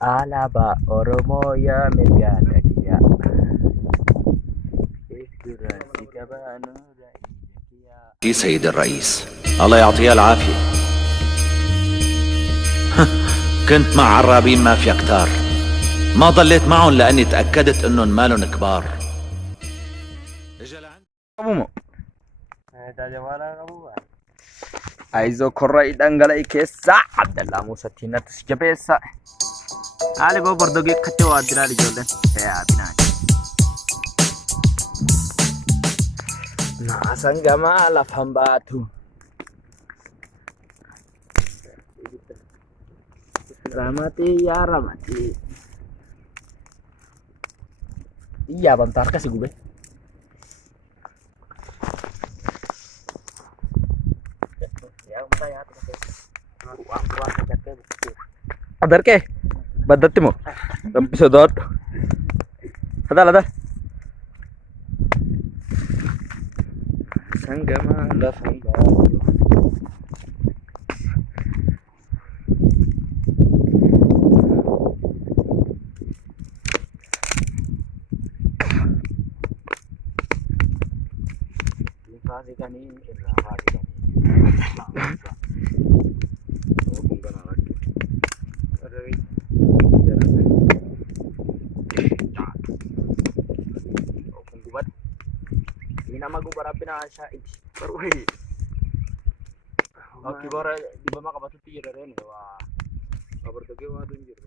Alaba Oromoya mirgada kiya. Isturasi kabanu kiya. سيد الرئيس، الله يعطيها العافية. كنت مع عرابين مافيا كتار، ما ضليت معهم لأني تأكدت إنهم مالن كبار. Kamu mau? Aizo korrai dhangala'e keessa Abdallaa Muusatiin natti jabeessa. Haali koo bordogee kattee waajjiraa ijoolleen yaabinaan. Naasan gamaa lafan baatu. Ramatii yaa ramatii. Iyyaa bantaa harkasi gube. Adarke baddatti moo rabbi sodaadhu ada sangamaa lafan baatu. Ini nama gue barapin Asya itu baru ini. Oke, baru di bawah kapal tuh tiga dari ini. Wah, kabar tuh gue waduh anjir.